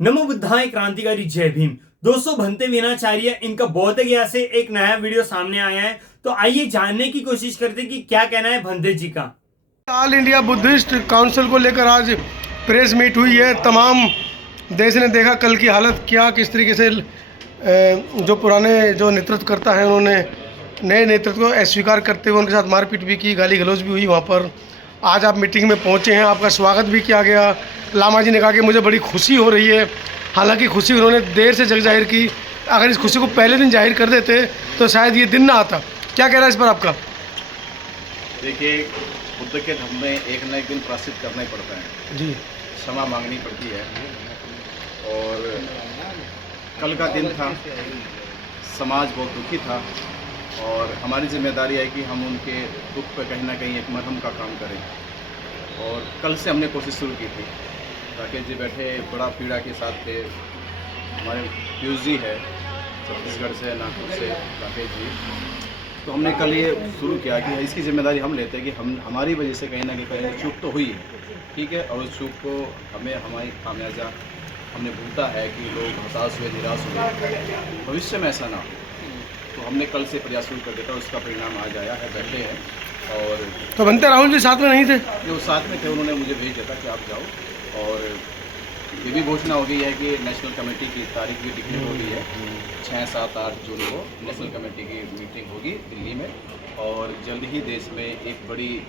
नमो बुद्धाय क्रांतिकारी जय भीम। दोस्तों, भंते विनाचार्य इनका बौद्ध गया से एक नया वीडियो सामने आया है, तो आइए जानने की कोशिश करते हैं कि क्या कहना है भंते जी का। ऑल इंडिया बुद्धिस्ट काउंसिल को लेकर आज प्रेस मीट हुई है। तमाम देश ने देखा कल की हालत क्या, किस तरीके से जो पुराने जो नेतृत्व करता है उन्होंने नए नेतृत्व को अस्वीकार करते हुए उनके साथ मारपीट भी की, गाली गलौज भी हुई वहाँ पर। आज आप मीटिंग में पहुँचे हैं, आपका स्वागत भी किया गया। लामा जी ने कहा कि मुझे बड़ी खुशी हो रही है। हालांकि खुशी उन्होंने देर से जग जाहिर की। अगर इस खुशी को पहले दिन जाहिर कर देते तो शायद ये दिन ना आता। क्या कह रहा है इस पर आपका? देखिए, बुद्ध के धर्म में एक न एक दिन प्रायश्चित करना ही पड़ता है जी, क्षमा मांगनी पड़ती है। और कल का दिन था, समाज बहुत दुखी था और हमारी जिम्मेदारी है कि हम उनके दुख पर कहीं ना कहीं एक मरहम का काम करें। और कल से हमने कोशिश शुरू की थी। राकेश जी बैठे बड़ा पीड़ा के साथ थे। हमारे पीयूष जी है छत्तीसगढ़ से, नागपुर से, राकेश जी। तो हमने कल ये शुरू किया कि इसकी जिम्मेदारी हम लेते हैं कि हमारी वजह से कहीं ना कहीं चूक तो हुई है, ठीक है, और उस चूक को हमें हमारी खामियाजा हमने भूलता है कि लोग हताश हुए, निराश हुए, भविष्य में ऐसा ना हो। तो हमने कल से प्रयास शुरू कर दिया था, उसका परिणाम आज आया है, बैठे हैं। और तो बनते राहुल जी साथ में नहीं थे? जो साथ में थे उन्होंने मुझे भेज दिया था कि आप जाओ। और ये भी घोषणा हो गई है कि नेशनल कमेटी की तारीख भी डिक्लेयर हो गई है। 6, 7, 8 जून को नेशनल कमेटी की मीटिंग होगी दिल्ली में। और जल्द ही देश में एक बड़ी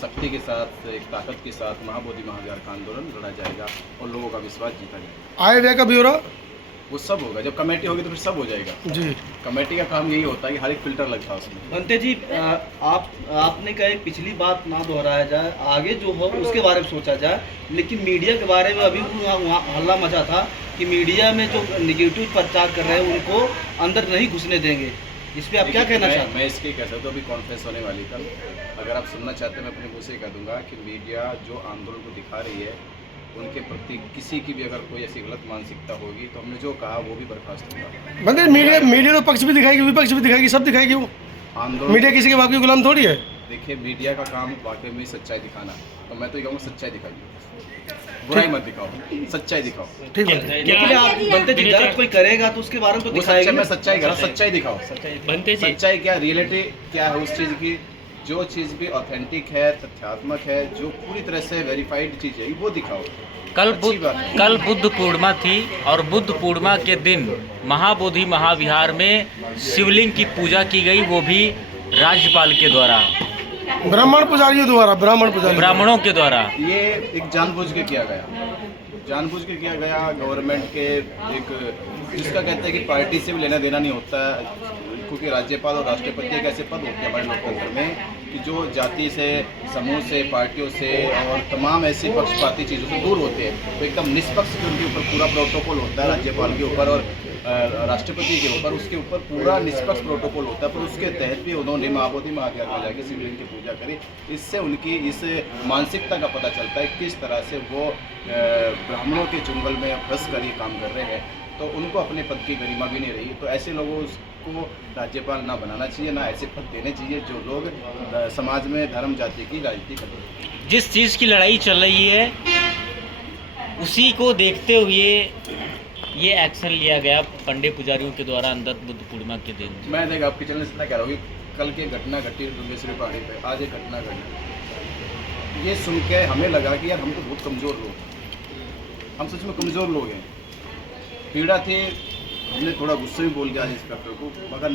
शक्ति के साथ, एक ताकत के साथ महाबोधि महाविहार का आंदोलन लड़ा जाएगा और लोगों का विश्वास जीता जाएगा। आए व्यय का ब्यौरा वो सब होगा। जब कमेटी होगी तो फिर सब हो जाएगा। जी, कमेटी का काम यही होता है कि हर एक फिल्टर लगता है उसमें। बनते जी, आपने कहा एक पिछली बात ना दोहराया जाए, आगे जो हो उसके बारे में सोचा जाए। लेकिन मीडिया के बारे में अभी वहाँ हल्ला मचा था कि मीडिया में जो निगेटिव प्रचार कर रहे हैं उनको अंदर नहीं घुसने देंगे। इस पर आप क्या कहना चाहते हैं? मैं इसके कह सकता हूँ, अभी कॉन्फ्रेंस होने वाली कल। अगर आप सुनना चाहते हैं मैं अपने मुँह से कह दूंगा कि मीडिया जो आंदोलन को दिखा रही है उनके प्रति किसी की भी अगर कोई ऐसी गलत मानसिकता होगी तो हमने जो कहा वो भी बर्खास्त होगा। बंदे मीडिया तो पक्ष भी दिखाएगी, विपक्ष भी दिखाएगी, सब दिखाएगी। वो आंदोलन मीडिया किसी के बाप की गुलाम थोड़ी है। देखिए, मीडिया का काम वाकई में सच्चाई दिखाना, तो मैं तो ये कहूँगा सच्चाई दिखाइए, बुराई मत दिखाओ, सच्चाई दिखाओ। ठीक है। लेकिन आप बनते जी गलत कोई करेगा तो उसके बारे में तो वो दिखाएगा। मैं सच्चाई कह रहा हूँ, सच्चाई दिखाओ। सच्चाई क्या, रियलिटी क्या है उस चीज़ की, जो चीज़ भी ऑथेंटिक है, तथ्यात्मक है, जो पूरी तरह से वेरीफाइड चीज़ है वो दिखाओ। कल बुद्ध पूर्णिमा थी और बुद्ध पूर्णिमा के दिन महाबोधि महाविहार में शिवलिंग की पूजा की गई, वो भी राज्यपाल के द्वारा, ब्राह्मणों के द्वारा। ये एक जानबूझ के किया गया, गवर्नमेंट के एक, जिसका कहते हैं कि पार्टी से भी लेना देना नहीं होता है, क्योंकि राज्यपाल और राष्ट्रपति एक ऐसे पद होते हैं हमारे लोकतंत्र में कि जो जाति से, समूह से, पार्टियों से और तमाम ऐसी पक्षपाती चीज़ों से दूर होते हैं। तो एकदम निष्पक्ष उनके ऊपर पूरा प्रोटोकॉल होता है राज्यपाल के ऊपर और राष्ट्रपति के ऊपर, उसके ऊपर पूरा निष्पक्ष प्रोटोकॉल होता है। पर उसके तहत भी उन्होंने महाबोधि महाविहार में जाकर शिवलिंग की पूजा करी। इससे उनकी इस मानसिकता का पता चलता है किस तरह से वो ब्राह्मणों के चुंगल में फंस कर ये काम कर रहे हैं। तो उनको अपने पद की गरिमा भी नहीं रही। तो ऐसे लोगों को राज्यपाल ना बनाना चाहिए, ना ऐसे पद देने चाहिए जो लोग समाज में धर्म जाति की राजनीति कर रहे हैं। जिस चीज़ की लड़ाई चल रही है उसी को देखते हुए ये एक्शन लिया गया पंडित पुजारियों के द्वारा अंदर बुद्ध पूर्णिमा के दिन। मैं देख आपके चैनल से इतना कह रहा हूँ कि कल की घटना घटी दुर्गेश्वरी पहाड़ी पे, आज एक घटना घटी। ये सुन के हमें लगा कि यार हम तो बहुत कमज़ोर लोग, हम सच में कमज़ोर लोग हैं। पीड़ा थी, हमने थोड़ा गुस्से में बोल दिया आज इंस्पेक्टर को। अगर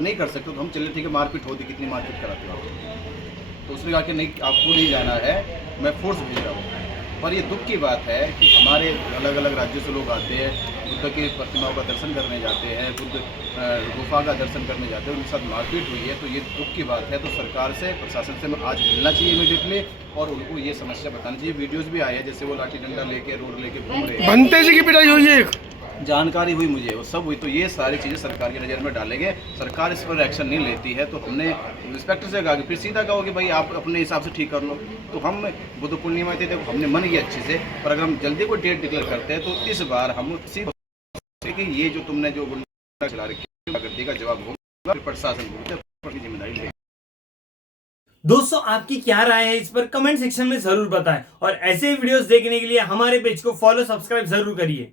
नहीं कर सकते तो हम चले थे कि मारपीट होती, कितनी मारपीट कराते हो आप। तो उसने कहा कि नहीं, आपको नहीं जाना है, मैं फोर्स भेज रहा हूँ। पर ये दुख की बात है कि हमारे अलग अलग राज्यों से लोग आते हैं, बुद्ध की प्रतिमाओं का दर्शन करने जाते हैं, बुद्ध गुफा का दर्शन करने जाते हैं, उनके साथ मारपीट हुई है। तो ये दुख की बात है। तो सरकार से, प्रशासन से आज मिलना चाहिए इमीडिएटली और उनको ये समस्या बतानी चाहिए। वीडियोज़ भी आए हैं, जैसे वो लाठी डंडा लेके रोड लेके घूम रहे हैं। बनते जी की पिटाई हुई है, जानकारी हुई मुझे, वो सब हुई। तो ये सारी चीज़ें सरकार की नज़र में डालेंगे। सरकार इस पर एक्शन नहीं लेती है तो हमने इंस्पेक्टर से कहा कि फिर सीधा कहो कि भाई आप अपने हिसाब से ठीक कर लो। तो हम बुद्ध पूर्णिमा थी, देखो हमने मन किया अच्छे से, पर अगर हम जल्दी कोई डेट डिक्लेयर करते हैं तो इस बार हम किसी कि ये जो तुमने जो चला रखी है का जवाब होगा, प्रशासन की जिम्मेदारी लेगी। दोस्तों आपकी क्या राय है इस पर कमेंट सेक्शन में जरूर बताएं और ऐसे वीडियोस देखने के लिए हमारे पेज को फॉलो सब्सक्राइब जरूर करिए।